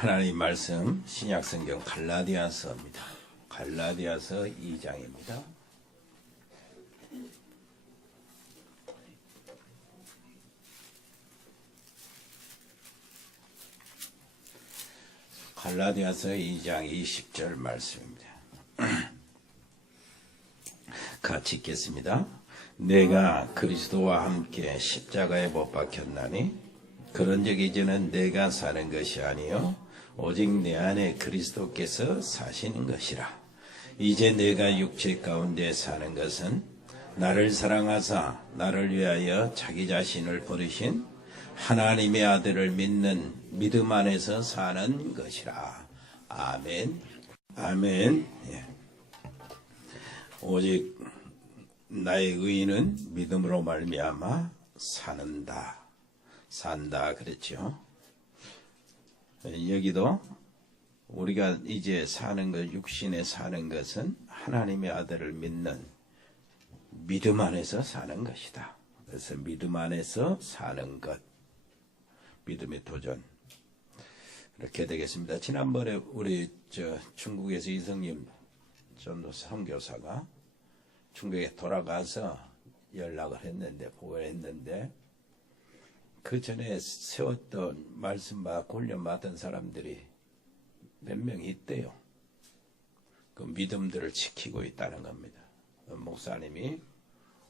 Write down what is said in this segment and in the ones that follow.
하나님 말씀 신약성경 갈라디아서입니다. 갈라디아서 2장입니다. 갈라디아서 2장 20절 말씀입니다. 같이 읽겠습니다. 내가 그리스도와 함께 십자가에 못 박혔나니 그런즉 이제는 내가 사는 것이 아니요 오직 내 안에 그리스도께서 사시는 것이라. 이제 내가 육체 가운데 사는 것은 나를 사랑하사 나를 위하여 자기 자신을 버리신 하나님의 아들을 믿는 믿음 안에서 사는 것이라. 아멘. 아멘. 예. 오직 나의 의인은 믿음으로 말미암아 산다 그랬죠. 여기도 우리가 이제 사는 것, 육신에 사는 것은 하나님의 아들을 믿는 믿음 안에서 사는 것이다. 그래서 믿음 안에서 사는 것, 믿음의 도전, 이렇게 되겠습니다. 지난번에 우리 중국에서 이성님 전도 선교사가 중국에 돌아가서 연락을 했는데, 보고를 했는데, 그 전에 세웠던 말씀 받고 훈련 받은 사람들이 몇 명 있대요. 그 믿음들을 지키고 있다는 겁니다. 목사님이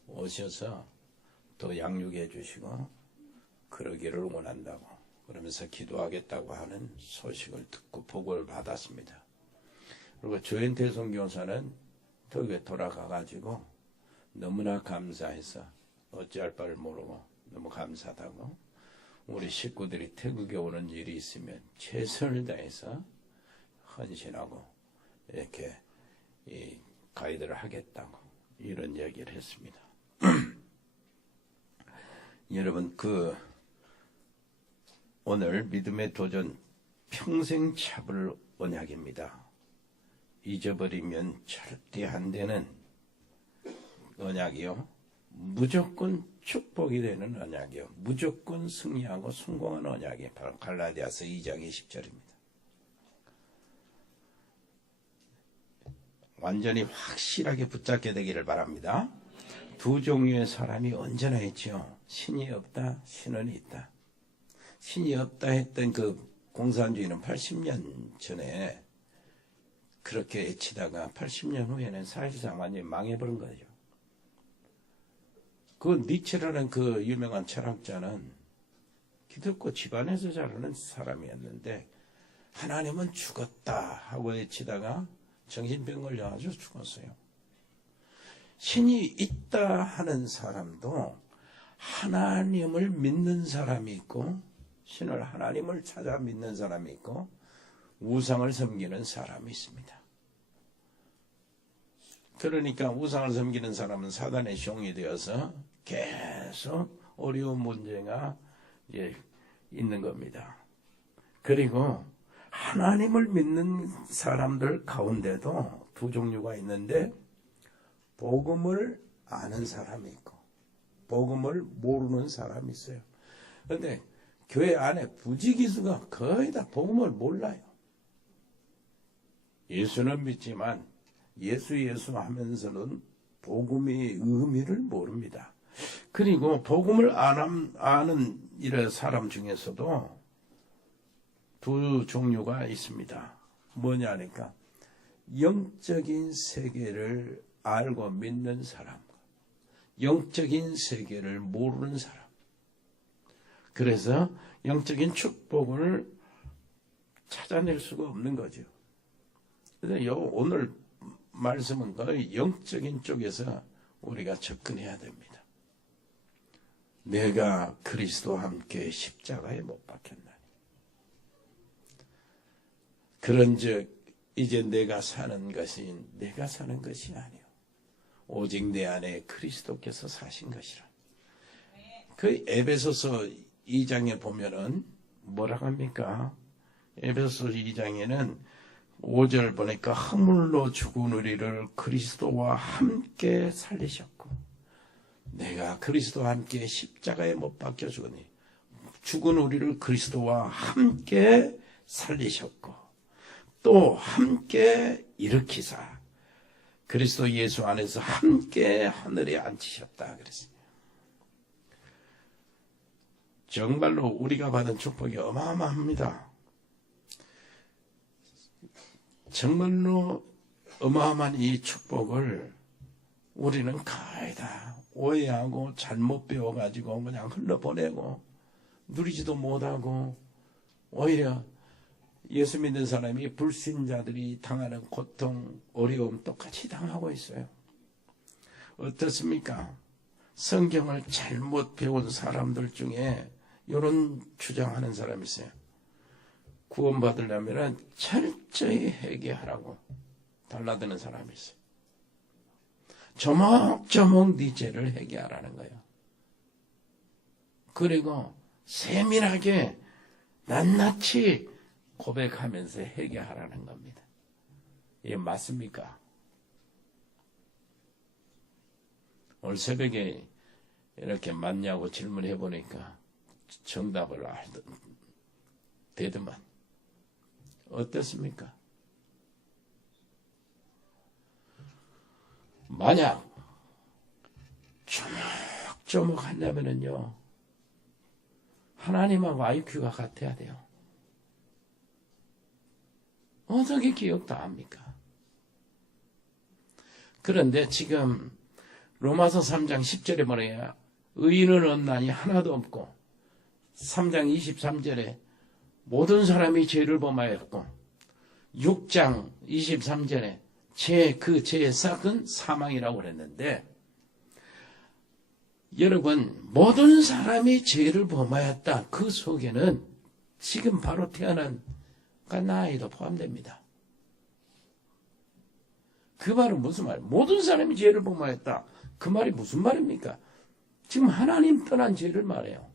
오셔서 또 양육해 주시고 그러기를 원한다고 그러면서 기도하겠다고 하는 소식을 듣고 보고를 받았습니다. 그리고 조현태 선교사는 터에 돌아가가지고 너무나 감사해서 어찌할 바를 모르고 너무 감사하다고, 우리 식구들이 태국에 오는 일이 있으면 최선을 다해서 헌신하고 이렇게 이 가이드를 하겠다고 이런 얘기를 했습니다. 여러분, 오늘 믿음의 도전 평생 잡을 언약입니다. 잊어버리면 절대 안 되는 언약이요. 무조건 축복이 되는 언약이요. 무조건 승리하고 성공하는 언약이 바로 갈라디아서 2장 20절입니다. 완전히 확실하게 붙잡게 되기를 바랍니다. 두 종류의 사람이 언제나 있죠. 신이 없다, 신은 있다. 신이 없다 했던 그 공산주의는 80년 전에 그렇게 외치다가 80년 후에는 사실상 완전히 망해버린 거죠. 그 니체라는 그 유명한 철학자는 기독교 집안에서 자라는 사람이었는데 하나님은 죽었다 하고 외치다가 정신병 걸려가지고 죽었어요. 신이 있다 하는 사람도 하나님을 믿는 사람이 있고, 신을 하나님을 찾아 믿는 사람이 있고, 우상을 섬기는 사람이 있습니다. 그러니까 우상을 섬기는 사람은 사단의 종이 되어서 계속 어려운 문제가 이제 있는 겁니다. 그리고 하나님을 믿는 사람들 가운데도 두 종류가 있는데, 복음을 아는 사람이 있고 복음을 모르는 사람이 있어요. 그런데 교회 안에 부지기수가 거의 다 복음을 몰라요. 예수는 믿지만 예수 하면서는 복음의 의미를 모릅니다. 그리고 복음을 아는 이런 사람 중에서도 두 종류가 있습니다. 뭐냐니까 영적인 세계를 알고 믿는 사람, 영적인 세계를 모르는 사람. 그래서 영적인 축복을 찾아낼 수가 없는 거죠. 그래서 오늘 말씀은 거의 영적인 쪽에서 우리가 접근해야 됩니다. 내가 그리스도와 함께 십자가에 못 박혔나니 그런즉 이제 내가 사는 것이 아니요 오직 내 안에 그리스도께서 사신 것이라. 그 에베소서 2장에 보면은 뭐라고 합니까? 에베소서 2장에는 5절 보니까 허물로 죽은 우리를 그리스도와 함께 살리셨고, 내가 그리스도와 함께 십자가에 못 박혀 죽으니 죽은 우리를 그리스도와 함께 살리셨고 또 함께 일으키사 그리스도 예수 안에서 함께 하늘에 앉히셨다 그랬습니다. 정말로 우리가 받은 축복이 어마어마합니다. 정말로 어마어마한 이 축복을 우리는 거의 다 오해하고 잘못 배워가지고 그냥 흘러보내고 누리지도 못하고 오히려 예수 믿는 사람이 불신자들이 당하는 고통, 어려움 똑같이 당하고 있어요. 어떻습니까? 성경을 잘못 배운 사람들 중에 이런 주장하는 사람이 있어요. 구원받으려면 철저히 회개하라고 달라드는 사람이 있어요. 조목조목 네 죄를 회개하라는 거예요. 그리고 세밀하게 낱낱이 고백하면서 회개하라는 겁니다. 이게 맞습니까? 오늘 새벽에 이렇게 맞냐고 질문해 보니까 정답을 되더만. 어떻습니까? 만약 조목조목 하려면요 하나님하고 IQ가 같아야 돼요. 어떻게 기억도 합니까? 그런데 지금 로마서 3장 10절에 뭐래요? 의인은 없나니 하나도 없고 3장 23절에 모든 사람이 죄를 범하였고 6장 23절에 그 죄의 싹은 사망이라고 그랬는데 여러분 모든 사람이 죄를 범하였다. 그 속에는 지금 바로 태어난 나아이도 포함됩니다. 그 말은 무슨 말이에요? 모든 사람이 죄를 범하였다. 그 말이 무슨 말입니까? 지금 하나님 떠난 죄를 말해요.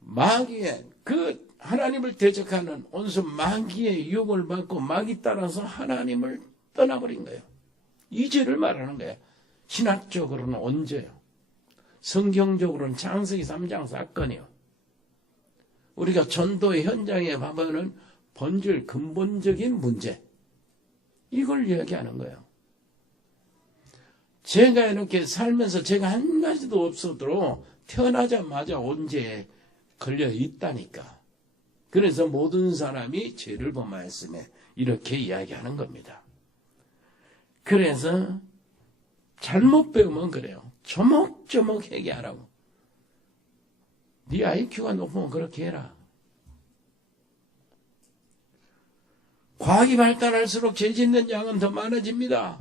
마귀의 그 하나님을 대적하는 온순 마귀의 유혹을 받고 마귀 따라서 하나님을 떠나버린 거예요. 이 죄를 말하는 거예요. 신학적으로는 언제요? 성경적으로는 창세기 3장 사건이요. 우리가 전도의 현장에 가면은 본질 근본적인 문제 이걸 이야기하는 거예요. 제가 이렇게 살면서 제가 한 가지도 없어도 태어나자마자 온죄에 걸려 있다니까. 그래서 모든 사람이 죄를 범하였음에 이렇게 이야기하는 겁니다. 그래서 잘못 배우면 그래요. 조목조목 회개하라고. 네 IQ가 높으면 그렇게 해라. 과학이 발달할수록 죄 짓는 양은 더 많아집니다.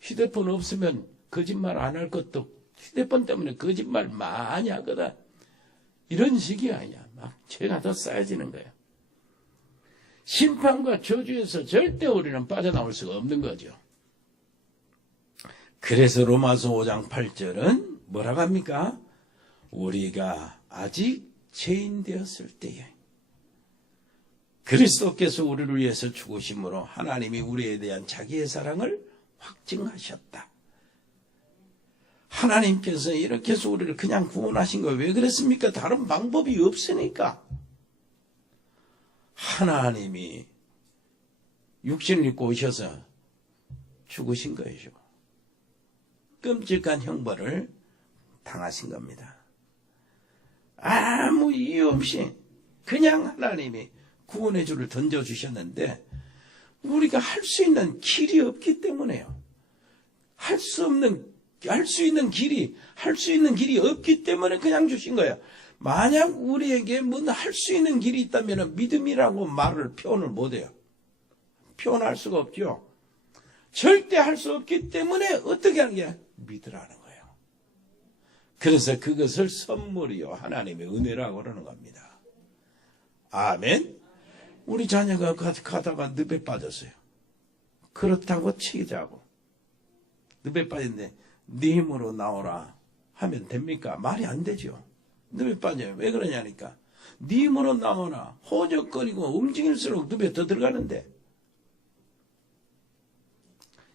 휴대폰 없으면 거짓말 안 할 것도 휴대폰 때문에 거짓말 많이 하거든. 이런 식이 아니야. 막 죄가 더 쌓여지는 거예요. 심판과 저주에서 절대 우리는 빠져나올 수가 없는 거죠. 그래서 로마서 5장 8절은 뭐라고 합니까? 우리가 아직 죄인 되었을 때에 그리스도께서 우리를 위해서 죽으심으로 하나님이 우리에 대한 자기의 사랑을 확증하셨다. 하나님께서 이렇게 해서 우리를 그냥 구원하신 거예요. 왜 그랬습니까? 다른 방법이 없으니까. 하나님이 육신을 입고 오셔서 죽으신 거예요. 끔찍한 형벌을 당하신 겁니다. 아무 이유 없이 그냥 하나님이 구원의 줄을 던져주셨는데 우리가 할 수 있는 길이 없기 때문에요. 할 수 있는 길이 없기 때문에 그냥 주신 거예요. 만약 우리에게 할 수 있는 길이 있다면 믿음이라고 표현을 못해요. 표현할 수가 없죠. 절대 할 수 없기 때문에 어떻게 하는 게 믿으라는 거예요. 그래서 그것을 선물이요 하나님의 은혜라고 그러는 겁니다. 아멘. 우리 자녀가 가다가 늪에 빠졌어요. 그렇다고 치자고. 늪에 빠졌는데 네 힘으로 나오라 하면 됩니까? 말이 안 되죠. 늪에 빠져요. 왜 그러냐니까. 네 힘으로 나오라. 호적거리고 움직일수록 늪에 더 들어가는데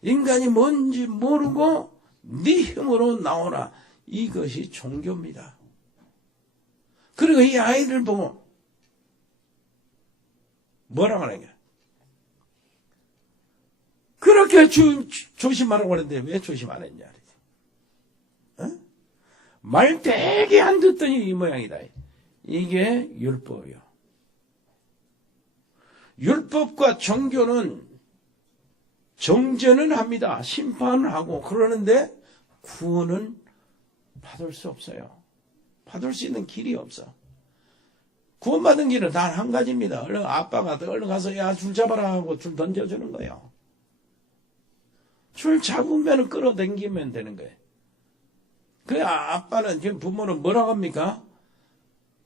인간이 뭔지 모르고 네 힘으로 나오라. 이것이 종교입니다. 그리고 이 아이를 보고 뭐라고 하는 거야? 그렇게 조심하라고 하는데 왜 조심 안 했냐? 어? 말 되게 안 듣더니 이 모양이다. 이게 율법이요. 율법과 종교는 정죄는 합니다. 심판을 하고 그러는데 구원은 받을 수 없어요. 받을 수 있는 길이 없어. 구원받은 길은 단 한 가지입니다. 얼른 아빠가 얼른 가서 야 줄 잡아라 하고 줄 던져주는 거예요. 줄 잡으면 끌어당기면 되는 거예요. 그래 아빠는 지금 부모는 뭐라고 합니까?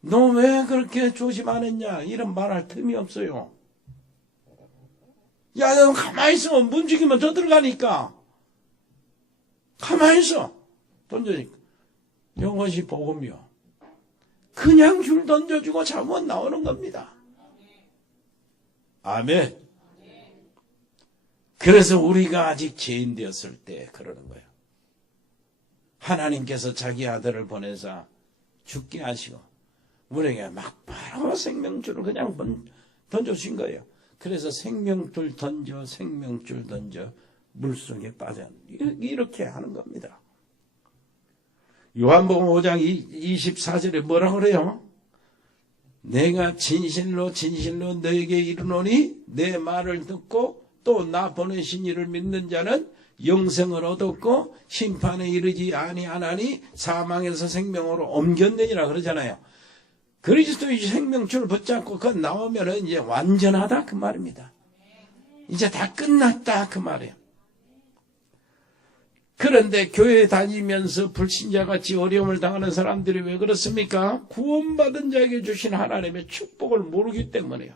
너 왜 그렇게 조심 안 했냐? 이런 말할 틈이 없어요. 야, 너 가만히 있어. 움직이면 더 들어가니까. 가만히 있어. 던져니까. 이것이 복음이요. 그냥 줄 던져주고 잡으면 나오는 겁니다. 아멘. 그래서 우리가 아직 죄인 되었을 때 그러는 거예요. 하나님께서 자기 아들을 보내서 죽게 하시고 우리에게 막 바로 생명줄을 그냥 던져주신 거예요. 그래서 생명줄 던져 물속에 빠져 이렇게 하는 겁니다. 요한복음 5장 24절에 뭐라고 그래요? 내가 진실로 너에게 이르노니 내 말을 듣고 또 나 보내신 이를 믿는 자는 영생을 얻었고 심판에 이르지 아니하나니 사망에서 생명으로 옮겼느니라 그러잖아요. 그리스도의 생명줄을 붙잡고 그 나오면은 이제 완전하다 그 말입니다. 이제 다 끝났다 그 말이에요. 그런데 교회 다니면서 불신자같이 어려움을 당하는 사람들이 왜 그렇습니까? 구원받은 자에게 주신 하나님의 축복을 모르기 때문에요.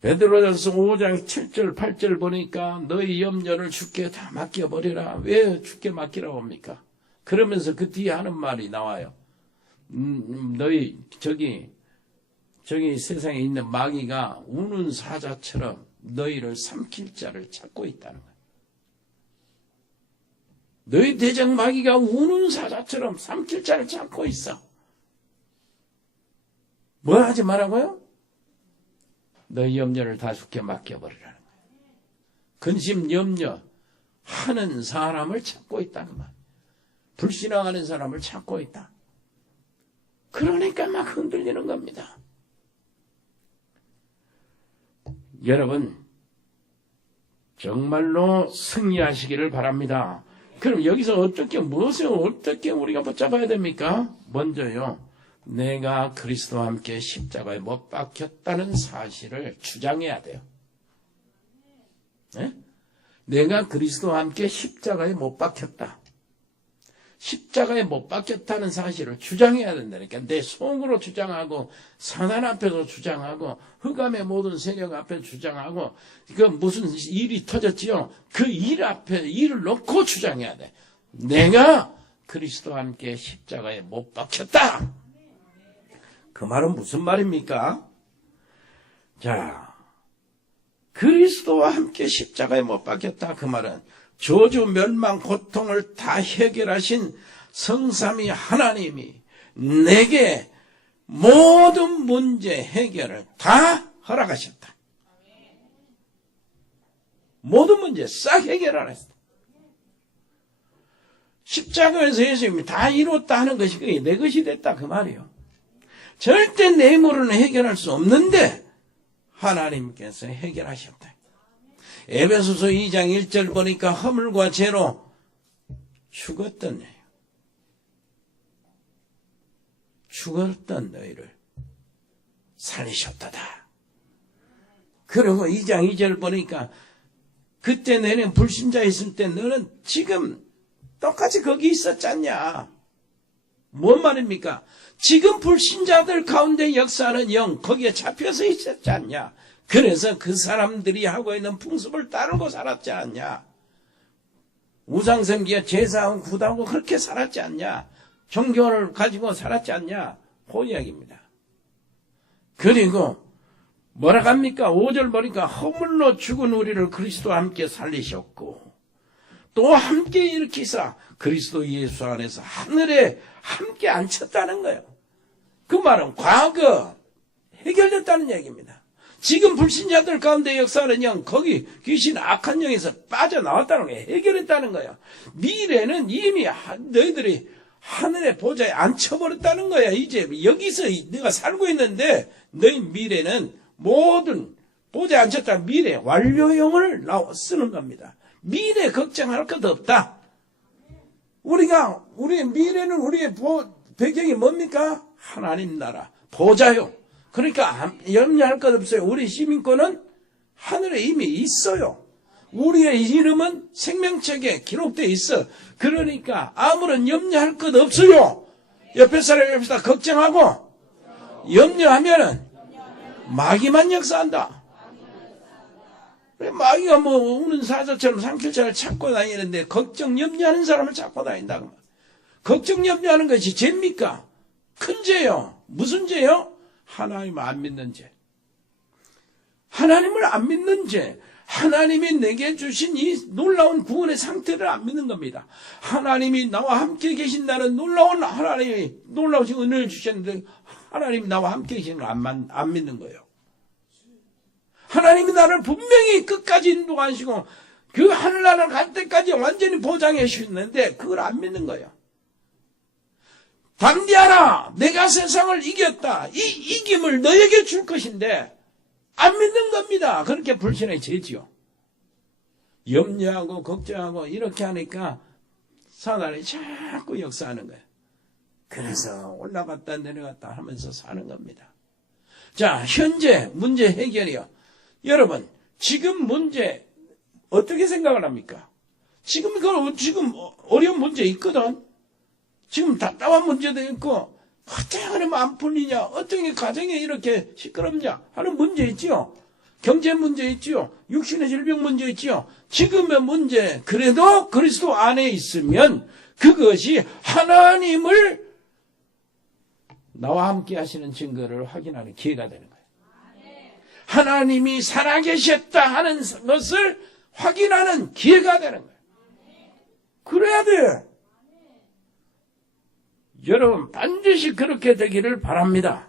베드로전서 5장 7절 8절 보니까 너희 염려를 주께 다 맡겨버리라. 왜 주께 맡기라고 합니까? 그러면서 그 뒤에 하는 말이 나와요. 너희 저기 세상에 있는 마귀가 우는 사자처럼 너희를 삼킬 자를 찾고 있다는 거예요. 너희 대적 마귀가 우는 사자처럼 삼킬 자를 찾고 있어. 뭐 하지 말라고요? 너희 염려를 다 주께 맡겨버리라는 거예요. 근심 염려 하는 사람을 찾고 있다는 말. 불신앙하는 사람을 찾고 있다. 그러니까 막 흔들리는 겁니다. 여러분 정말로 승리하시기를 바랍니다. 그럼 여기서 무엇을 어떻게 우리가 붙잡아야 됩니까? 먼저요. 내가 그리스도와 함께 십자가에 못 박혔다는 사실을 주장해야 돼요. 네? 내가 그리스도와 함께 십자가에 못 박혔다. 십자가에 못 박혔다는 사실을 주장해야 된다니까. 내 속으로 주장하고 사단 앞에서 주장하고 흑암의 모든 세력 앞에 주장하고 그 무슨 일이 터졌지요. 그 일 앞에 일을 놓고 주장해야 돼. 내가 그리스도와 함께 십자가에 못 박혔다. 그 말은 무슨 말입니까? 자, 그리스도와 함께 십자가에 못 박혔다. 그 말은 저주, 멸망, 고통을 다 해결하신 성삼위 하나님이 내게 모든 문제 해결을 다 허락하셨다. 모든 문제 싹 해결하셨다. 십자가에서 예수님이 다 이뤘다 하는 것이 그게 내 것이 됐다 그 말이에요. 절대 내 힘으로는 해결할 수 없는데 하나님께서 해결하셨다. 에베소서 2장 1절 보니까 허물과 죄로 죽었던 너희를 살리셨다다. 그리고 2장 2절 보니까 그때 너는 불신자 있을 때 너는 지금 똑같이 거기 있었지 않냐. 뭔 말입니까? 지금 불신자들 가운데 역사하는 영 거기에 잡혀서 있었지 않냐. 그래서 그 사람들이 하고 있는 풍습을 따르고 살았지 않냐. 우상숭배에 제사하고 구다하고 그렇게 살았지 않냐. 종교를 가지고 살았지 않냐. 그 이야기입니다. 그리고 뭐라고 합니까? 5절 보니까 허물로 죽은 우리를 그리스도와 함께 살리셨고 또 함께 일으키사 그리스도 예수 안에서 하늘에 함께 앉혔다는 거예요. 그 말은 과거, 해결됐다는 얘기입니다. 지금 불신자들 가운데 역사하는 영, 거기 귀신 악한 영에서 빠져나왔다는 거예요. 해결했다는 거예요. 미래는 이미 너희들이 하늘의 보좌에 앉혀버렸다는 거야. 이제 여기서 내가 살고 있는데 너희 미래는 모든 보좌에 앉혔다. 미래 완료형을 쓰는 겁니다. 미래 걱정할 것 없다. 우리의 미래는 우리의 배경이 뭡니까? 하나님 나라 보좌요. 그러니까 염려할 것 없어요. 우리 시민권은 하늘에 이미 있어요. 우리의 이름은 생명책에 기록되어 있어. 그러니까 아무런 염려할 것 없어요. 옆에 사람 옆에다 걱정하고 염려하면은 마귀만 역사한다. 마귀가 우는 사자처럼 상킬차를 찾고 다니는데 걱정 염려하는 사람을 찾고 다닌다. 걱정 염려하는 것이 죄입니까? 큰 죄요. 무슨 죄요? 하나님을 안 믿는 죄. 하나님을 안 믿는 죄. 하나님이 내게 주신 이 놀라운 구원의 상태를 안 믿는 겁니다. 하나님이 나와 함께 계신다는 놀라운 하나님이 놀라우신 은혜를 주셨는데 하나님이 나와 함께 계시는 걸 안 믿는 거예요. 하나님이 나를 분명히 끝까지 인도하시고 그 하늘나라를 갈 때까지 완전히 보장해 주셨는데 그걸 안 믿는 거예요. 담대하라, 내가 세상을 이겼다. 이 이김을 너에게 줄 것인데 안 믿는 겁니다. 그렇게 불신의 죄지요. 염려하고 걱정하고 이렇게 하니까 사단이 자꾸 역사하는 거예요. 그래서 올라갔다 내려갔다 하면서 사는 겁니다. 자, 현재 문제 해결이요. 여러분, 지금 문제 어떻게 생각을 합니까? 지금 어려운 문제 있거든. 지금 답답한 문제도 있고 어떻게 하면 안 풀리냐, 어떻게 가정이 이렇게 시끄럽냐 하는 문제 있지요. 경제 문제 있지요. 육신의 질병 문제 있지요. 지금의 문제, 그래도 그리스도 안에 있으면 그것이 하나님을 나와 함께 하시는 증거를 확인하는 기회가 되는 거예요. 하나님이 살아계셨다 하는 것을 확인하는 기회가 되는 거예요. 그래야 돼. 여러분 반드시 그렇게 되기를 바랍니다.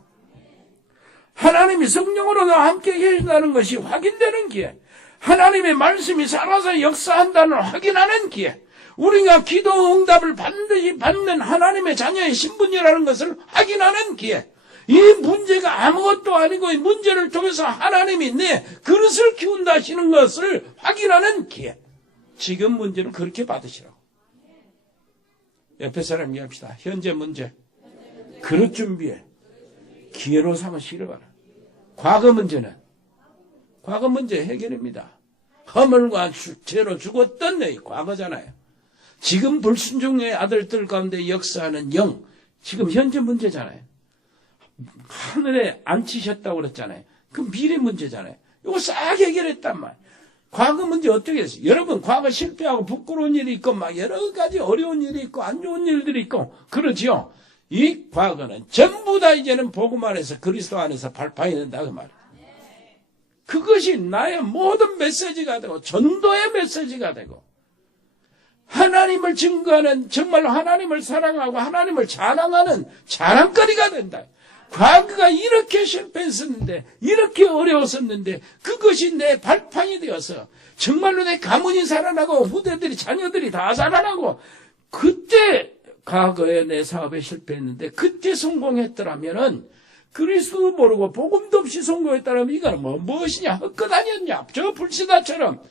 하나님이 성령으로 나와 함께 계신다는 것이 확인되는 기회. 하나님의 말씀이 살아서 역사한다는 확인하는 기회. 우리가 기도 응답을 반드시 받는 하나님의 자녀의 신분이라는 것을 확인하는 기회. 이 문제가 아무것도 아니고 이 문제를 통해서 하나님이 내 그릇을 키운다 하시는 것을 확인하는 기회. 지금 문제는 그렇게 받으시라고. 옆에 사람 이해합시다. 현재 문제. 그릇 준비해. 기회로 삼으시기를 바랍니다. 과거 문제는 과거 문제 해결입니다. 허물과 죄로 죽었던 내 과거잖아요. 지금 불순종의 아들들 가운데 역사하는 영, 지금 현재 문제잖아요. 하늘에 앉히셨다고 그랬잖아요. 그 미래 문제잖아요. 이거 싹 해결했단 말이에요. 과거 문제 어떻게 했어요? 여러분 과거 실패하고 부끄러운 일이 있고 막 여러 가지 어려운 일이 있고 안 좋은 일들이 있고 그러지요. 이 과거는 전부 다 이제는 복음 안에서 그리스도 안에서 발판이 된다 그 말이에요. 그것이 나의 모든 메시지가 되고 전도의 메시지가 되고 하나님을 증거하는 정말로 하나님을 사랑하고 하나님을 자랑하는 자랑거리가 된다. 과거가 이렇게 실패했었는데 이렇게 어려웠었는데 그것이 내 발판이 되어서 정말로 내 가문이 살아나고 후대들이 자녀들이 다 살아나고 그때 과거에 내 사업에 실패했는데 그때 성공했더라면은 그리스도 모르고 복음도 없이 성공했다면 이거는 무엇이냐 헛것 아니었냐 저 불시다처럼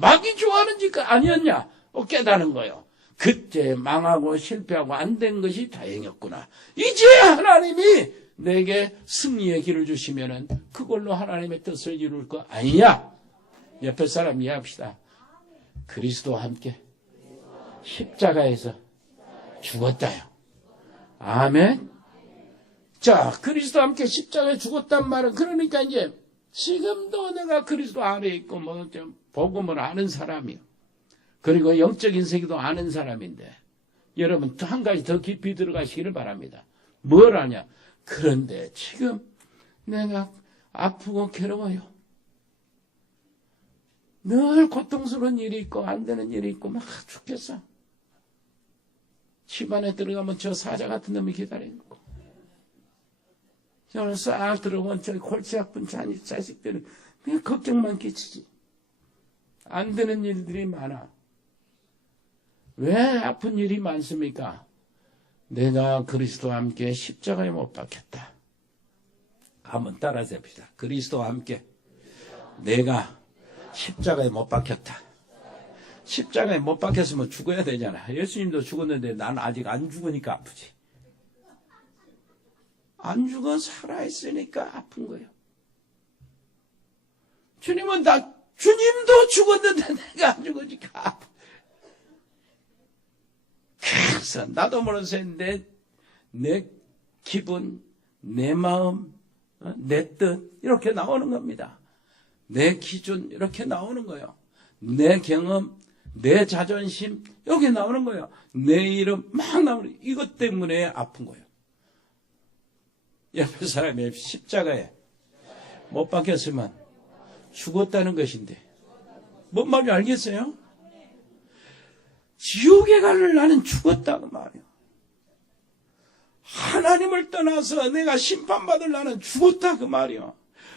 마귀 좋아하는 짓 아니었냐 깨닫는 거예요. 그때 망하고 실패하고 안 된 것이 다행이었구나. 이제 하나님이 내게 승리의 길을 주시면은 그걸로 하나님의 뜻을 이룰 거 아니냐. 옆에 사람 이해합시다. 그리스도와 함께 십자가에서 죽었다요. 아멘. 자, 그리스도와 함께 십자가에 죽었단 말은 그러니까 이제 지금도 내가 그리스도 안에 있고 뭐 좀 복음을 아는 사람이요. 그리고 영적인 세계도 아는 사람인데 여러분 한 가지 더 깊이 들어가시기를 바랍니다. 뭘 아냐? 그런데 지금 내가 아프고 괴로워요. 늘 고통스러운 일이 있고 안 되는 일이 있고 막 죽겠어. 집 안에 들어가면 저 사자 같은 놈이 기다리고 저는 싹 들어본 저 골치 아픈 자식들은 그냥 걱정만 끼치지. 안 되는 일들이 많아. 왜 아픈 일이 많습니까? 내가 그리스도와 함께 십자가에 못 박혔다. 한번 따라서 해봅시다. 그리스도와 함께 내가 십자가에 못 박혔다. 십자가에 못 박혔으면 죽어야 되잖아. 예수님도 죽었는데 나는 아직 안 죽으니까 아프지. 안 죽어 살아있으니까 아픈 거예요. 주님도 죽었는데 내가 안 죽으니까 아파. 그래서 나도 모르면서 내 기분, 내 마음, 내 뜻 이렇게 나오는 겁니다. 내 기준 이렇게 나오는 거예요. 내 경험, 내 자존심 여기 나오는 거예요. 내 이름 막 나오는 이것 때문에 아픈 거예요. 옆에 사람이 십자가에 못 박혔으면 죽었다는 것인데 뭔 말인지 알겠어요? 지옥에 갈 나는 죽었다 그 말이에요. 하나님을 떠나서 내가 심판받을 나는 죽었다 그 말이에요.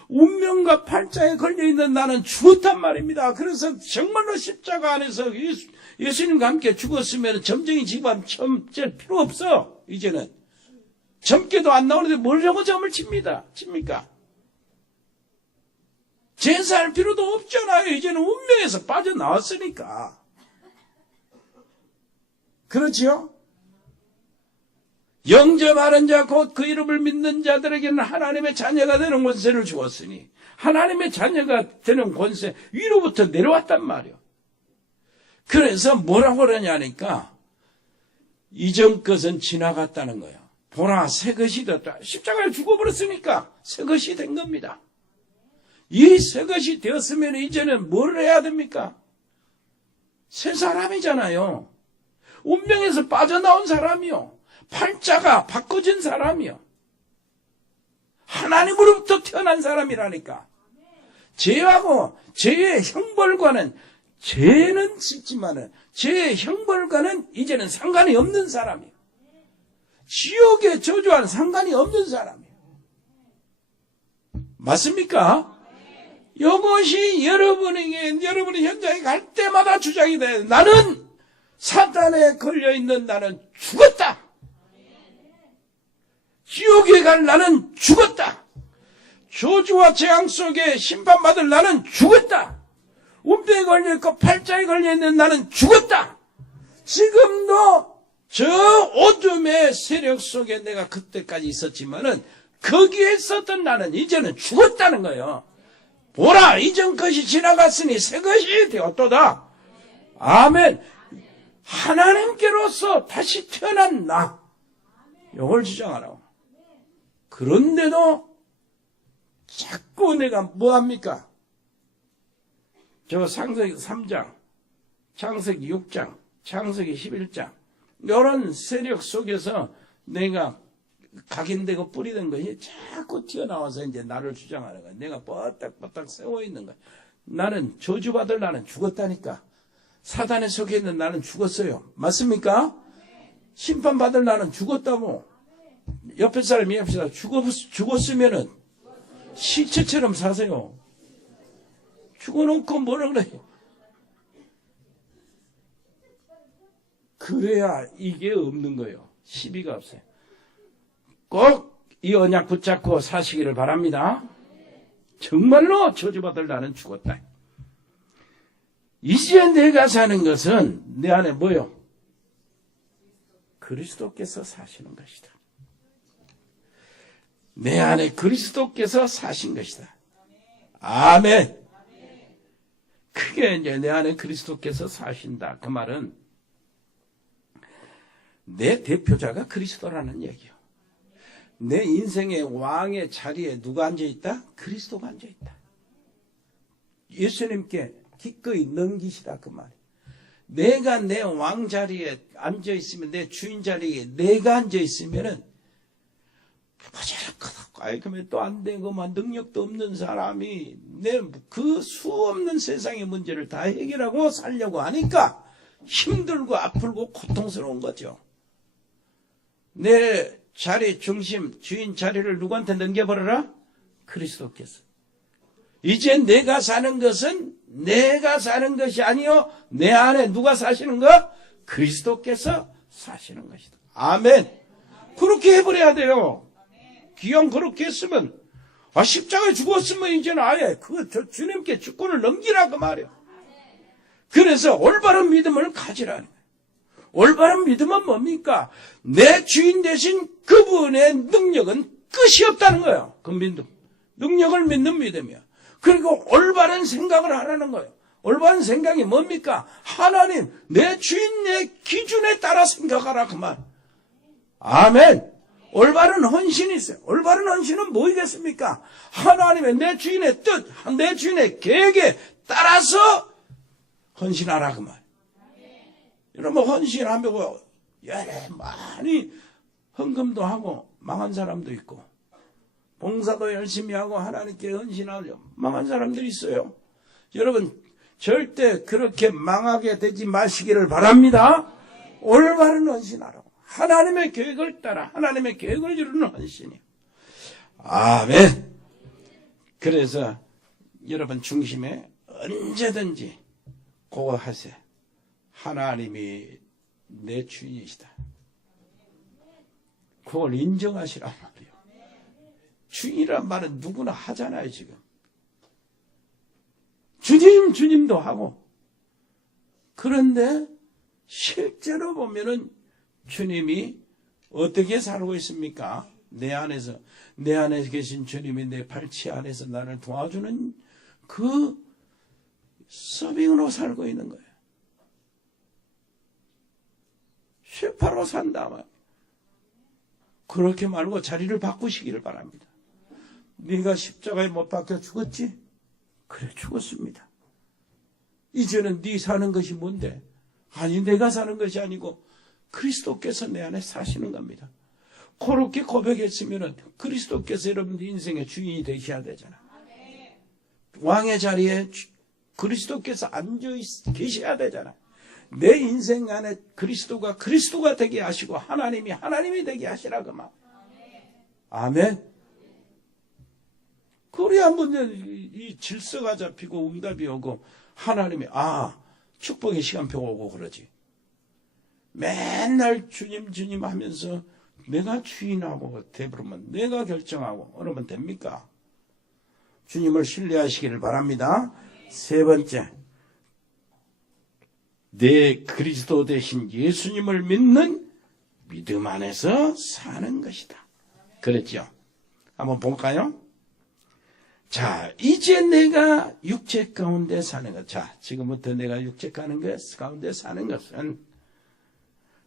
운명과 팔자에 걸려있는 나는 죽었단 말입니다. 그래서 정말로 십자가 안에서 예수님과 함께 죽었으면 점쟁이 집안 처음 찔 필요 없어. 이제는 점괘도 안 나오는데 뭘 저거 점을 칩니까? 제사할 필요도 없잖아요. 이제는 운명에서 빠져나왔으니까. 그렇지요? 영접하는 자 곧 그 이름을 믿는 자들에게는 하나님의 자녀가 되는 권세를 주었으니 하나님의 자녀가 되는 권세 위로부터 내려왔단 말이에요. 그래서 뭐라고 그러냐니까 이전 것은 지나갔다는 거예요. 보라 새 것이 되었다. 십자가에 죽어버렸으니까 새 것이 된 겁니다. 이 새 것이 되었으면 이제는 뭘 해야 됩니까? 새 사람이잖아요. 운명에서 빠져나온 사람이요. 팔자가 바꿔진 사람이요. 하나님으로부터 태어난 사람이라니까. 죄하고 죄의 형벌과는 죄는 짓지만은 죄의 형벌과는 이제는 상관이 없는 사람이에요. 지옥의 저주와는 상관이 없는 사람이에요. 맞습니까? 이것이 여러분이 현장에 갈 때마다 주장이 돼요. 나는 사탄에 걸려있는 나는 죽었다. 지옥에 갈 나는 죽었다. 저주와 재앙 속에 심판받을 나는 죽었다. 운명에 걸려있고 팔자에 걸려있는 나는 죽었다. 지금도 저 어둠의 세력 속에 내가 그때까지 있었지만은 거기에 있었던 나는 이제는 죽었다는 거예요. 보라 이전 것이 지나갔으니 새 것이 되었도다. 아멘. 하나님께로서 다시 태어난 나 이걸 주장하라고. 그런데도 자꾸 내가 뭐합니까? 저 창세기 3장, 창세기 6장, 창세기 11장 이런 세력 속에서 내가 각인되고 뿌리던 것이 자꾸 튀어나와서 이제 나를 주장하는 거야. 내가 뻗딱 세워 있는 거야. 나는 저주받을 나는 죽었다니까. 사단에 속해 있는 나는 죽었어요. 맞습니까? 심판받을 나는 죽었다고. 옆에 사람이 합시다. 죽었으면은 시체처럼 사세요. 죽어놓고 뭐라 그래. 그래야 이게 없는 거예요. 시비가 없어요. 꼭 이 언약 붙잡고 사시기를 바랍니다. 정말로 저주받을 나는 죽었다. 이제 내가 사는 것은 내 안에 뭐요? 그리스도께서 사시는 것이다. 내 안에 그리스도께서 사신 것이다. 아멘. 그게 이제 내 안에 그리스도께서 사신다. 그 말은 내 대표자가 그리스도라는 얘기요. 내 인생의 왕의 자리에 누가 앉아있다? 그리스도가 앉아있다. 예수님께 기꺼이 넘기시라 그 말이에요. 내가 내 왕 자리에 앉아있으면 내 주인 자리에 내가 앉아있으면은 아이 그러면 또 안 되고 막 능력도 없는 사람이 내 그 수 없는 세상의 문제를 다 해결하고 살려고 하니까 힘들고 아프고 고통스러운 거죠. 내 자리 중심 주인 자리를 누구한테 넘겨버려라? 그리스도께서. 이제 내가 사는 것은 내가 사는 것이 아니요 내 안에 누가 사시는 거? 그리스도께서 사시는 것이다. 아멘. 그렇게 해버려야 돼요. 기왕 그렇게 했으면 십자가에 죽었으면 이제는 아예 주님께 주권을 넘기라 그 말이야. 그래서 올바른 믿음을 가지라는 거예요. 올바른 믿음은 뭡니까? 내 주인 대신 그분의 능력은 끝이 없다는 거예요. 그 믿음. 능력을 믿는 믿음이야. 그리고 올바른 생각을 하라는 거예요. 올바른 생각이 뭡니까? 하나님, 내 주인의 기준에 따라 생각하라 그 말. 아멘. 올바른 헌신이 있어요. 올바른 헌신은 뭐이겠습니까? 하나님의 내 주인의 뜻, 내 주인의 계획에 따라서 헌신하라 그 말. 여러분 헌신하면 많이 헌금도 하고 망한 사람도 있고 봉사도 열심히 하고 하나님께 헌신하고 망한 사람들이 있어요. 여러분 절대 그렇게 망하게 되지 마시기를 바랍니다. 올바른 헌신하라고. 하나님의 계획을 따라 하나님의 계획을 이루는 헌신이에요. 아멘. 그래서 여러분 중심에 언제든지 그거 하세요. 하나님이 내 주인이시다. 그걸 인정하시란 말이에요. 주인이란 말은 누구나 하잖아요 지금. 주님도 하고. 그런데 실제로 보면은 주님이 어떻게 살고 있습니까? 내 안에 계신 주님이 내 발치 안에서 나를 도와주는 그 서빙으로 살고 있는 거예요. 쉐파로 산다 말. 그렇게 말고 자리를 바꾸시기를 바랍니다. 네가 십자가에 못 박혀 죽었지? 그래 죽었습니다. 이제는 네 사는 것이 뭔데? 아니 내가 사는 것이 아니고 그리스도께서 내 안에 사시는 겁니다. 그렇게 고백했으면 그리스도께서 여러분들 인생의 주인이 되셔야 되잖아. 왕의 자리에 그리스도께서 앉아 계셔야 되잖아. 내 인생 안에 그리스도가 되게 하시고 하나님이 되게 하시라 그 말. 아멘. 그래야 한번 이 질서가 잡히고 응답이 오고 하나님이 축복의 시간표가 오고 그러지. 맨날 주님 하면서 내가 주인하고 되부르면 내가 결정하고 그러면 됩니까? 주님을 신뢰하시기를 바랍니다. 세 번째, 내 그리스도 대신 예수님을 믿는 믿음 안에서 사는 것이다. 그랬죠? 한번 볼까요? 자, 이제 내가 육체 가운데 사는 것. 자, 지금부터 내가 육체 가운데 사는 것은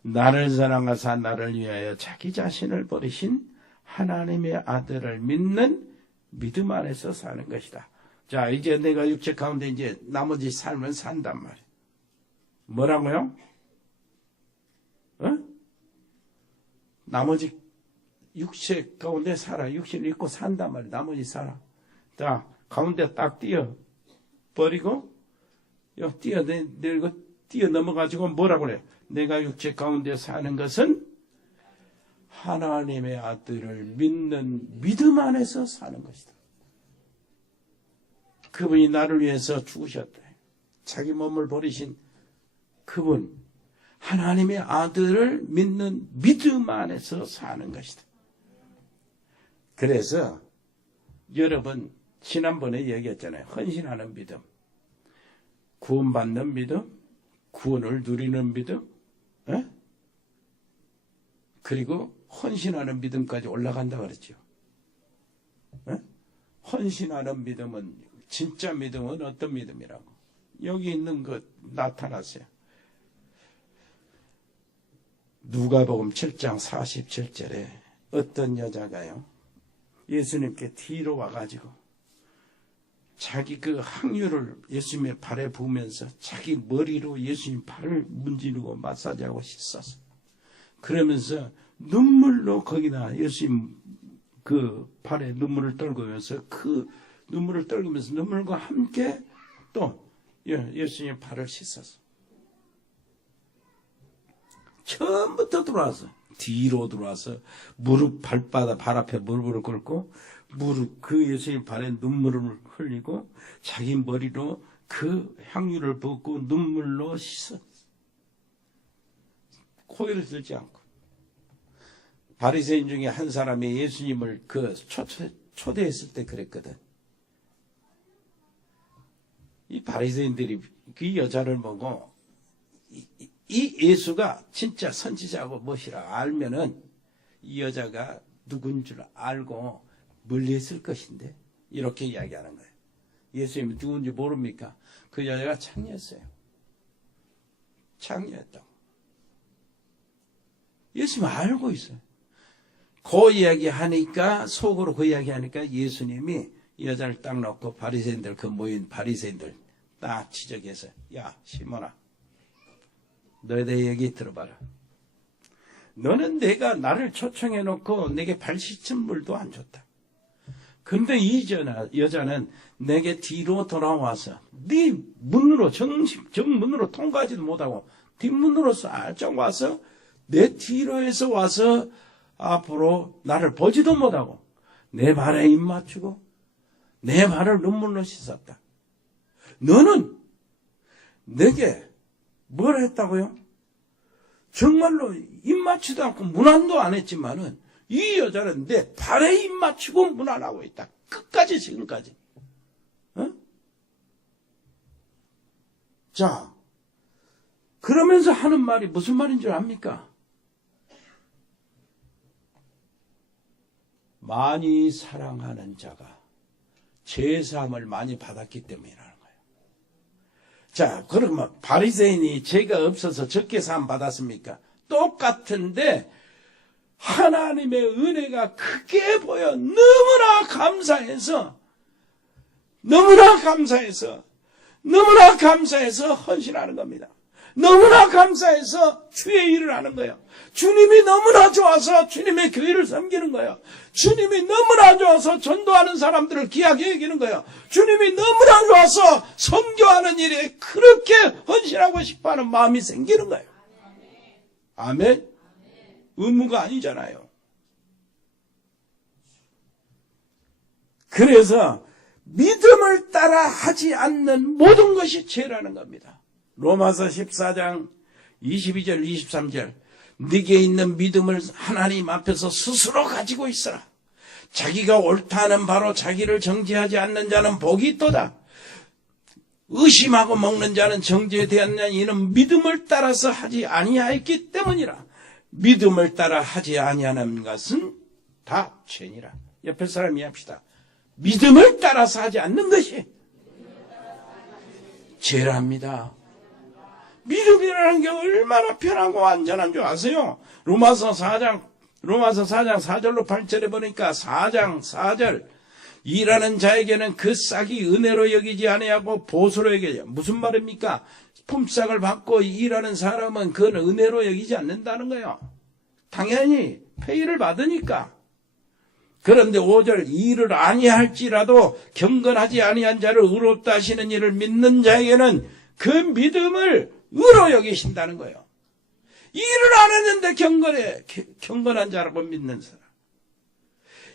나를 사랑하사 나를 위하여 자기 자신을 버리신 하나님의 아들을 믿는 믿음 안에서 사는 것이다. 자, 이제 내가 육체 가운데 이제 나머지 삶을 산단 말이에요. 뭐라고요? 나머지 육체 가운데 살아. 육신을 입고 산단 말이에요. 나머지 살아. 자, 가운데 딱 버리고, 넘어가지고 뭐라고 그래? 내가 육체 가운데 사는 것은 하나님의 아들을 믿는 믿음 안에서 사는 것이다. 그분이 나를 위해서 죽으셨다. 자기 몸을 버리신 그분, 하나님의 아들을 믿는 믿음 안에서 사는 것이다. 그래서 여러분 지난번에 얘기했잖아요. 헌신하는 믿음, 구원받는 믿음, 구원을 누리는 믿음, 그리고 헌신하는 믿음까지 올라간다 그랬죠. 헌신하는 믿음은, 진짜 믿음은 어떤 믿음이라고? 여기 있는 것 나타났어요. 누가복음 7장 47절에 어떤 여자가요, 예수님께 뒤로 와가지고 자기 그 항유를 예수님의 발에 부으면서 자기 머리로 예수님 발을 문지르고 마사지하고 씻었어. 그러면서 눈물로 거기다 예수님 그 발에 눈물을 떨구면서 눈물과 함께 또 예수님 발을 씻었어. 처음부터 들어왔어. 뒤로 들어와서 발바닥 발 앞에 무릎을 꿇고 그 예수님 발에 눈물을 흘리고 자기 머리로 그 향유를 붓고 눈물로 씻어. 코를 들지 않고. 바리새인 중에 한 사람이 예수님을 초대했을 때 그랬거든. 이 바리새인들이 그 여자를 보고 이 예수가 진짜 선지자고 무엇이라 알면은 이 여자가 누군 줄 알고 멀리했을 것인데 이렇게 이야기하는 거예요. 예수님이 누군지 모릅니까? 그 여자가 창녀였어요. 창녀였다고. 예수님 알고 있어요. 그 이야기하니까 속으로 그 이야기하니까 예수님이 이 여자를 딱 놓고 바리새인들 그 모인 바리새인들 딱 지적해서 야 시몬아 너희들 얘기 들어봐라. 너는 내가 나를 초청해 놓고 내게 발 씻은 물도 안 줬다. 근데 이 여자는 내게 뒤로 돌아와서 네 문으로 정문으로 통과하지도 못하고 뒷문으로 살짝 와서 내 뒤로 해서 와서 앞으로 나를 보지도 못하고 내 발에 입 맞추고 내 발을 눈물로 씻었다. 너는 내게 뭘 했다고요? 정말로 입 맞추지도 않고 문안도 안 했지만은 이 여자는 내 발에 입 맞추고 문안하고 있다. 끝까지 지금까지. 어? 자, 그러면서 하는 말이 무슨 말인 줄 압니까? 많이 사랑하는 자가 죄사함을 많이 받았기 때문이라는 거예요. 자, 그러면 바리새인이 죄가 없어서 적게 사함 받았습니까? 똑같은데 하나님의 은혜가 크게 보여 너무나 감사해서 헌신하는 겁니다. 너무나 감사해서 주의 일을 하는 거예요. 주님이 너무나 좋아서 주님의 교회를 섬기는 거예요. 주님이 너무나 좋아서 전도하는 사람들을 귀하게 여기는 거예요. 주님이 너무나 좋아서 선교하는 일에 그렇게 헌신하고 싶어하는 마음이 생기는 거예요. 아멘? 의무가 아니잖아요. 그래서 믿음을 따라 하지 않는 모든 것이 죄라는 겁니다. 로마서 14장 22절 23절 네게 있는 믿음을 하나님 앞에서 스스로 가지고 있어라. 자기가 옳다는 바로 자기를 정죄하지 않는 자는 복이 있도다. 의심하고 먹는 자는 정죄되었느냐 이는 믿음을 따라서 하지 아니하였기 때문이라. 믿음을 따라 하지 아니하는 것은 다 죄니라. 옆에 사람 이해합시다. 믿음을 따라서 하지 않는 것이 죄랍니다. 믿음이라는 게 얼마나 편하고 안전한 줄 아세요? 로마서 4장 4절로 8절에 보니까 4장 4절 일하는 자에게는 그 싹이 은혜로 여기지 아니하고 보수로 여기죠. 무슨 말입니까? 품삯을 받고 일하는 사람은 그건 은혜로 여기지 않는다는 거예요. 당연히 페이를 받으니까. 그런데 5절 일을 아니할지라도 경건하지 아니한 자를 의롭다 하시는 이를 믿는 자에게는 그 믿음을 의로 여기신다는 거예요. 일을 안 했는데 경건한 자라고 믿는 사람.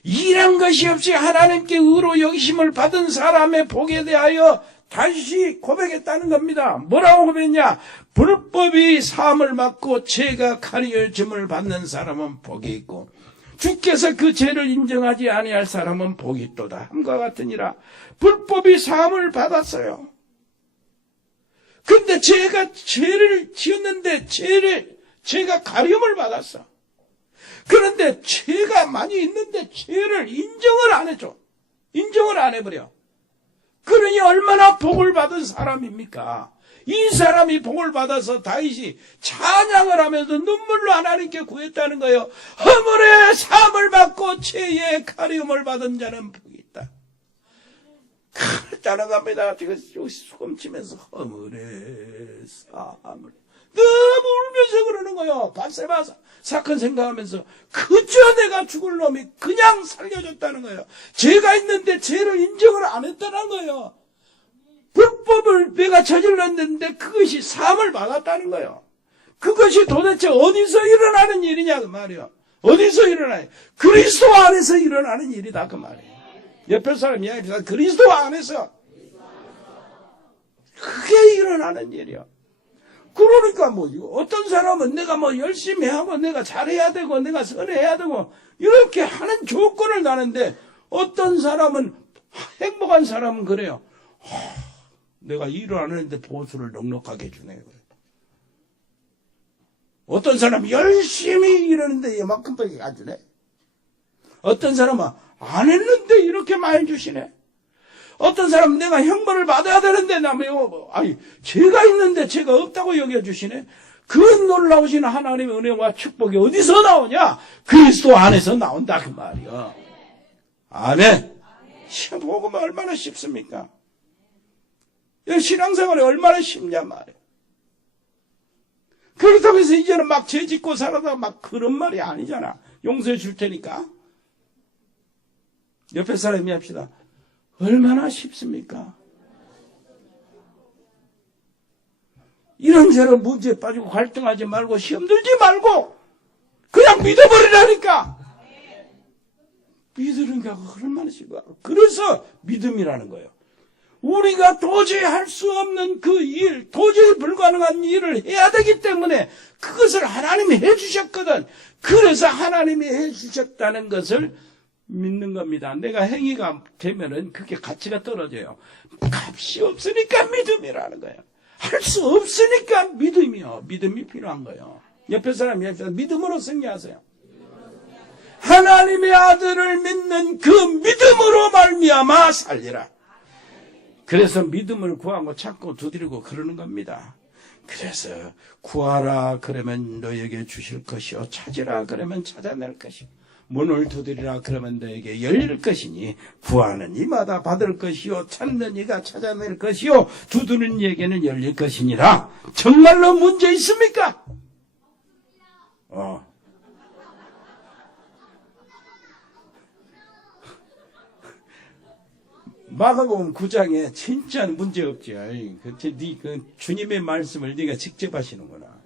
일한 것이 없이 하나님께 의로 여기심을 받은 사람의 복에 대하여 다시 고백했다는 겁니다. 뭐라고 고백했냐? 불법이 사함을 받고 죄가 가리어짐을 받는 사람은 복이 있고 주께서 그 죄를 인정하지 아니할 사람은 복이 있도다. 함과 같으니라. 불법이 사함을 받았어요. 근데 죄를 지었는데 죄가 가림을 받았어. 그런데 죄가 많이 있는데 죄를 인정을 안 해줘. 인정을 안 해버려. 그러니 얼마나 복을 받은 사람입니까? 이 사람이 복을 받아서 다윗이 찬양을 하면서 눈물로 하나님께 구했다는 거예요. 허물의 사함을 받고 죄의 가리움을 받은 자는 복이 있다. 따라갑니다. 제가 수금 치면서 허물의 사함을 너무 울면서 그러는 거예요. 바세바 사건 생각하면서 그저 내가 죽을 놈이 그냥 살려줬다는 거예요. 죄가 있는데 죄를 인정을 안 했다는 거예요. 불법을 내가 저질렀는데 그것이 사함을 받았다는 거예요. 그것이 도대체 어디서 일어나는 일이냐 그 말이야. 어디서 일어나요? 그리스도 안에서 일어나는 일이다 그 말이에요. 옆에 사람 이야기합니다. 그리스도 안에서 그게 일어나는 일이야. 그러니까 어떤 사람은 내가 열심히 하고 내가 잘해야 되고 내가 선해야 되고 이렇게 하는 조건을 다는데 어떤 사람은 행복한 사람은 그래요. 내가 일을 안 하는데 보수를 넉넉하게 주네. 어떤 사람은 열심히 일하는데 이만큼밖에 안 주네. 어떤 사람은 안 했는데 이렇게 많이 주시네. 어떤 사람은 내가 형벌을 받아야 되는데 죄가 있는데 죄가 없다고 여겨주시네. 그 놀라우신 하나님의 은혜와 축복이 어디서 나오냐? 그리스도 안에서 나온다 그 말이야. 아멘. 복음 얼마나 쉽습니까? 신앙생활이 얼마나 쉽냐 말이야. 그렇다고 해서 이제는 막 죄 짓고 살아다가 막 그런 말이 아니잖아. 용서해 줄 테니까. 옆에 사람이 합시다. 얼마나 쉽습니까? 이런저런 문제에 빠지고 갈등하지 말고 시험 들지 말고 그냥 믿어버리라니까. 믿으니까 얼마나 쉽어. 그래서 믿음이라는 거예요. 우리가 도저히 할 수 없는 그 일, 도저히 불가능한 일을 해야 되기 때문에 그것을 하나님이 해주셨거든. 그래서 하나님이 해주셨다는 것을 믿는 겁니다. 내가 행위가 되면은 그게 가치가 떨어져요. 값이 없으니까 믿음이라는 거예요. 할 수 없으니까 믿음이요. 믿음이 필요한 거예요. 옆에 사람이 믿음으로 승리하세요. 하나님의 아들을 믿는 그 믿음으로 말미암아 살리라. 그래서 믿음을 구하고 찾고 두드리고 그러는 겁니다. 그래서 구하라 그러면 너에게 주실 것이요 찾으라 그러면 찾아낼 것이요 문을 두드리라 그러면 너에게 열릴 것이니 구하는 이마다 받을 것이요 찾는 이가 찾아낼 것이요 두드리는 이에게는 열릴 것이니라. 정말로 문제 있습니까? 마가복음 9장에 진짜 문제 없지. 그 주님의 말씀을 네가 직접 하시는구나.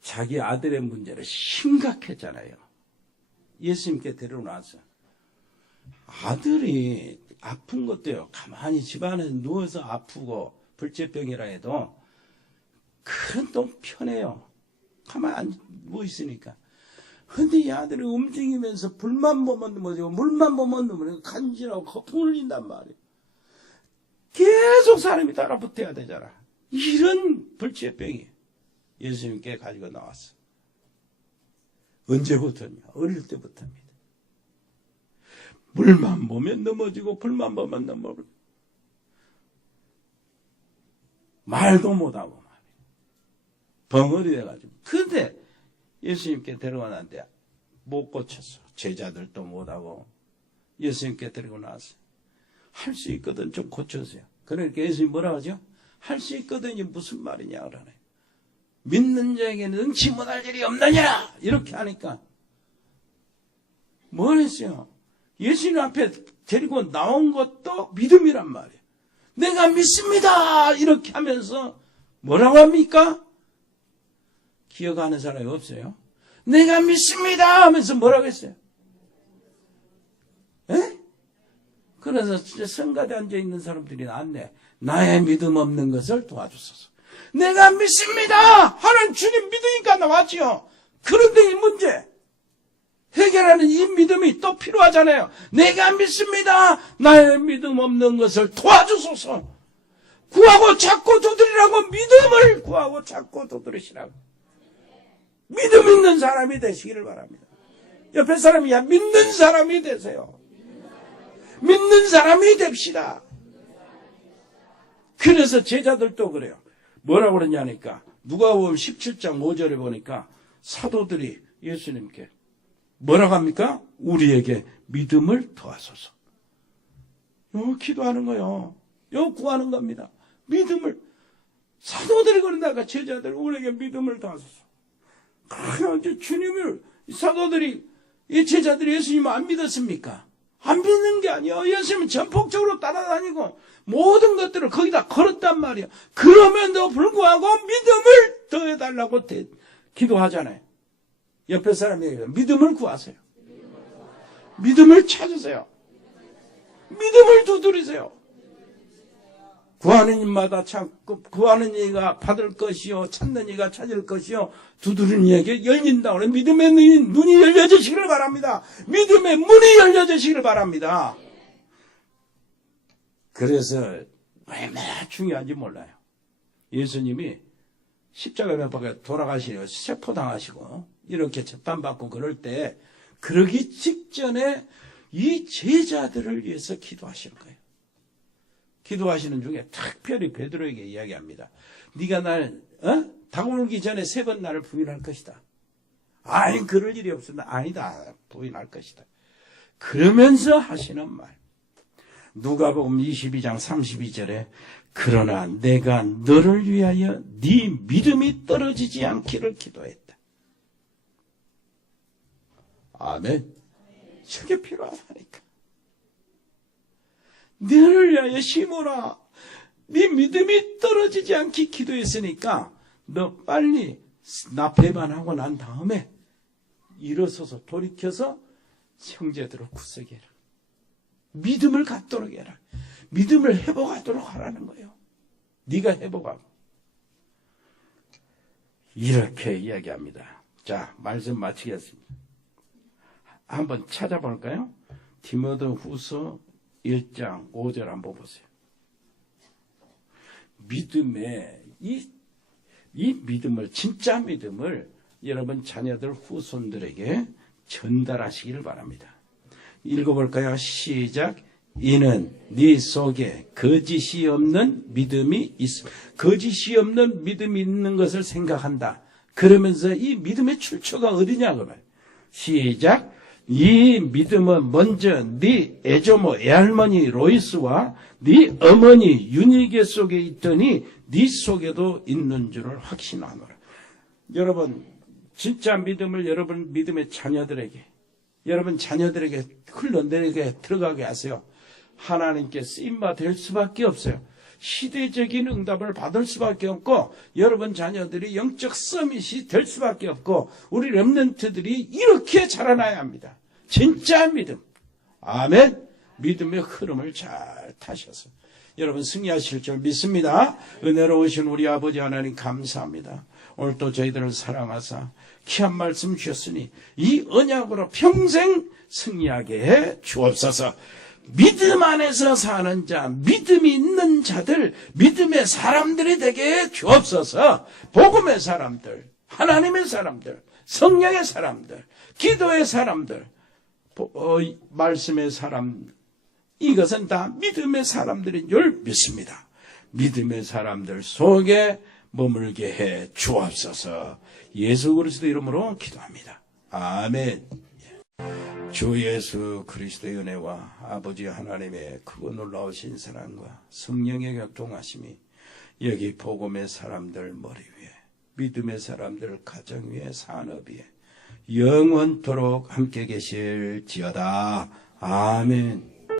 자기 아들의 문제를 심각했잖아요. 예수님께 데려놔서 아들이 아픈 것도요. 가만히 집안에 누워서 아프고 불치병이라 해도 그런 동 편해요. 가만히 누워 있으니까. 근데 이 아들이 움직이면서 불만 보면 물만 보면 간지나고 거품 흘린단 말이에요. 계속 사람이 따라 붙어야 되잖아. 이런 불치병이 예수님께 가지고 나왔어. 언제부터냐? 어릴 때부터입니다. 물만 보면 넘어지고 불만 보면 넘어지고 말도 못하고 벙어리 돼가지고. 근데 예수님께 데려가는데 못 고쳤어. 제자들도 못하고 예수님께 데리고 나왔어요. 할 수 있거든 좀 고쳐주세요. 그러니까 예수님 뭐라 하죠? 할 수 있거든이 무슨 말이냐 그러네. 믿는 자에게는 능치 못할 일이 없느냐 이렇게 하니까 뭘 했어요? 예수님 앞에 데리고 나온 것도 믿음이란 말이에요. 내가 믿습니다 이렇게 하면서 뭐라고 합니까? 기억하는 사람이 없어요? 내가 믿습니다 하면서 뭐라고 했어요? 에? 그래서 진짜 성가대 앉아있는 사람들이 나왔네. 나의 믿음 없는 것을 도와주소서. 내가 믿습니다 하는 주님 믿으니까 나왔지요. 그런데 이 문제 해결하는 이 믿음이 또 필요하잖아요. 내가 믿습니다. 나의 믿음 없는 것을 도와주소서. 구하고 찾고 두드리라고. 믿음을 구하고 찾고 두드리시라고. 믿음 있는 사람이 되시기를 바랍니다. 옆에 사람이 믿는 사람이 되세요. 믿는 사람이 됩시다. 그래서 제자들도 그래요. 뭐라고 그러냐니까 누가복음 17장 5절에 보니까 사도들이 예수님께 뭐라고 합니까? 우리에게 믿음을 더하소서. 요 기도하는 거요. 요 구하는 겁니다. 믿음을. 사도들이 그런다가 제자들 우리에게 믿음을 더하소서. 그래 이제 주님을 사도들이 이 제자들이 예수님을 안 믿었습니까? 안 믿는 게 아니에요. 예수님은 전폭적으로 따라다니고 모든 것들을 거기다 걸었단 말이에요. 그럼에도 불구하고 믿음을 더해달라고 기도하잖아요. 옆에 사람에게 믿음을 구하세요. 믿음을 찾으세요. 믿음을 두드리세요. 구하는 이마다 찾고 구하는 이가 받을 것이요 찾는 이가 찾을 것이요 두드리는 이에게 열린다고 그래. 믿음의 눈이 열려지시기를 바랍니다. 믿음의 문이 열려지시기를 바랍니다. 그래서 얼마나 중요한지 몰라요. 예수님이 십자가에 못 박혀 돌아가시고 세포당하시고 이렇게 재판받고 그럴 때 그러기 직전에 이 제자들을 위해서 기도하시는 거예요. 기도하시는 중에 특별히 베드로에게 이야기합니다. 네가 날 다가오기 전에 3번 나를 부인할 것이다. 아니 그럴 일이 없습니다. 아니다. 부인할 것이다. 그러면서 하시는 말. 누가복음 22장 32절에 그러나 내가 너를 위하여 네 믿음이 떨어지지 않기를 기도했다. 아멘. 저게 필요하다니까. 너를 위하여 시모라. 네 믿음이 떨어지지 않기 기도했으니까 너 빨리 나 배반하고 난 다음에 일어서서 돌이켜서 형제들을 구속해라. 믿음을 갖도록 해라. 믿음을 회복하도록 하라는 거예요. 네가 회복하고. 이렇게 이야기합니다. 자, 말씀 마치겠습니다. 한번 찾아볼까요? 디모데 후서 1장 5절 한번 보세요. 믿음의 이 믿음을 진짜 믿음을 여러분 자녀들 후손들에게 전달하시기를 바랍니다. 읽어볼까요? 시작. 이는 네 속에 거짓이 없는 믿음이 있어. 거짓이 없는 믿음이 있는 것을 생각한다. 그러면서 이 믿음의 출처가 어디냐 그러면 시작. 이 믿음은 먼저 네 애조모 애할머니 로이스와 네 어머니 유니게 속에 있더니 네 속에도 있는 줄을 확신하노라. 여러분 진짜 믿음을 여러분 믿음의 자녀들에게 여러분 자녀들에게 흘러내리게 들어가게 하세요. 하나님께 쓰임받을 수밖에 없어요. 시대적인 응답을 받을 수밖에 없고 여러분 자녀들이 영적 서밋이 될 수밖에 없고 우리 렘넌트들이 이렇게 자라나야 합니다. 진짜 믿음. 아멘. 믿음의 흐름을 잘 타셔서 여러분 승리하실 줄 믿습니다. 은혜로우신 우리 아버지 하나님 감사합니다. 오늘 또 저희들을 사랑하사 귀한 말씀 주셨으니 이 언약으로 평생 승리하게 해 주옵소서. 믿음 안에서 사는 자, 믿음이 있는 자들, 믿음의 사람들이 되게 해 주옵소서. 복음의 사람들, 하나님의 사람들, 성령의 사람들, 기도의 사람들, 말씀의 사람, 이것은 다 믿음의 사람들인 줄 믿습니다. 믿음의 사람들 속에 머물게 해 주옵소서. 예수 그리스도 이름으로 기도합니다. 아멘. 주 예수 그리스도의 은혜와 아버지 하나님의 크고 놀라우신 사랑과 성령의 격동하심이 여기 복음의 사람들 머리 위에 믿음의 사람들 가정 위에 산업 위에 영원토록 함께 계실지어다. 아멘.